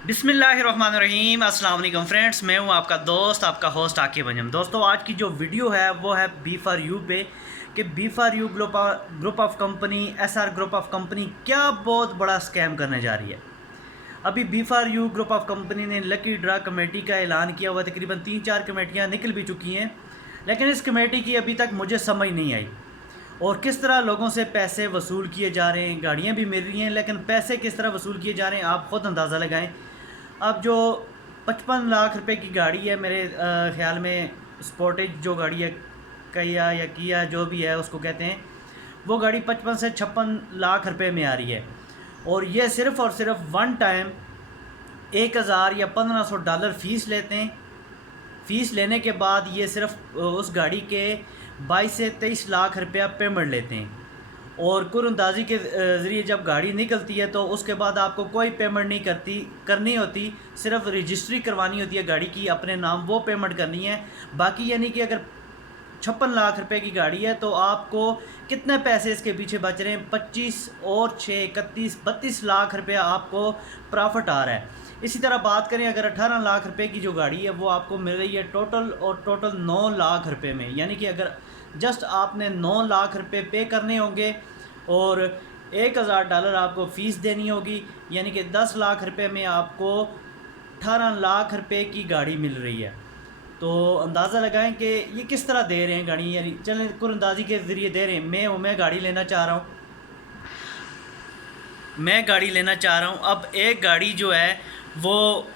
बिस्मिल्लाहिर्रहमानिर्रहीम। अस्सलाम वालेकुम फ्रेंड्स, मैं हूं आपका दोस्त, आपका होस्ट आकिब अंजम। दोस्तों, आज की जो वीडियो है वो है बी फॉर यू पे कि B for you group of company, SR group of company क्या बहुत बड़ा स्कैम करने जा रही है। अभी B for you group of company ने लकी ड्रा कमेटी का ऐलान किया हुआ। तकरीबन 3-4 कमेटियाँ निकल भी चुकी हैं, लेकिन इस कमेटी की अभी तक मुझे समझ नहीं आई और किस तरह लोगों से पैसे वसूल किए जा रहे हैं। गाड़ियाँ भी मिल रही हैं, लेकिन पैसे किस तरह वसूल किए जा रहे हैं आप ख़ुद अंदाज़ा लगाएं। अब जो 55 लाख रुपए की गाड़ी है, मेरे ख़्याल में स्पोर्टेज जो गाड़ी है, किया जो भी है उसको कहते हैं, वो गाड़ी 55 से 56 लाख रुपए में आ रही है। और ये सिर्फ़ और सिर्फ वन टाइम 1000 या $1500 फ़ीस लेते हैं। फ़ीस लेने के बाद ये सिर्फ उस गाड़ी के 22 से 23 लाख रुपया पेमेंट लेते हैं। और कुरअंदाज़ी के ज़रिए जब गाड़ी निकलती है तो उसके बाद आपको कोई पेमेंट नहीं करनी होती, सिर्फ रजिस्ट्री करवानी होती है गाड़ी की अपने नाम, वो पेमेंट करनी है। बाकी यानी कि अगर 56 लाख रुपए की गाड़ी है तो आपको कितने पैसे इसके पीछे बच रहे हैं? 25 और 6 31 32 लाख रुपया आपको प्रॉफिट आ रहा है। इसी तरह बात करें, अगर 18 लाख रुपए की जो गाड़ी है वो आपको मिल रही है टोटल 9 लाख रुपए में। यानी कि अगर जस्ट आपने 9 लाख रुपए पे करने होंगे और $1000 आपको फ़ीस देनी होगी, यानी कि 10 लाख रुपए में आपको 18 लाख रुपए की गाड़ी मिल रही है। तो अंदाज़ा लगाएं कि ये किस तरह दे रहे हैं गाड़ी। यानी चलें, कुरअंदाज़ी के ज़रिए दे रहे हैं। मैं गाड़ी लेना चाह रहा हूँ, अब एक गाड़ी जो है वो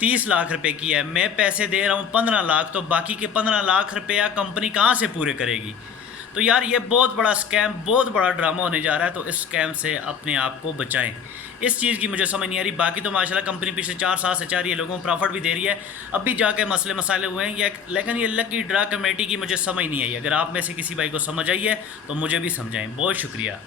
30 लाख रुपए की है, मैं पैसे दे रहा हूँ 15 लाख, तो बाकी के 15 लाख रुपया कंपनी कहाँ से पूरे करेगी? तो यार ये बहुत बड़ा स्कैम, बहुत बड़ा ड्रामा होने जा रहा है। तो इस स्कैम से अपने आप को बचाएं। इस चीज़ की मुझे समझ नहीं आ रही। बाकी तो माशाल्लाह कंपनी पिछले 4 साल से 4 ये लोगों को प्रॉफिट भी दे रही है। अब भी जाके मसले मसाले हुए हैं, लेकिन ये लकी ड्रा कमेटी की मुझे समझ नहीं आई। अगर आप में से किसी भाई को समझ आई है तो मुझे भी समझाएं। बहुत शुक्रिया।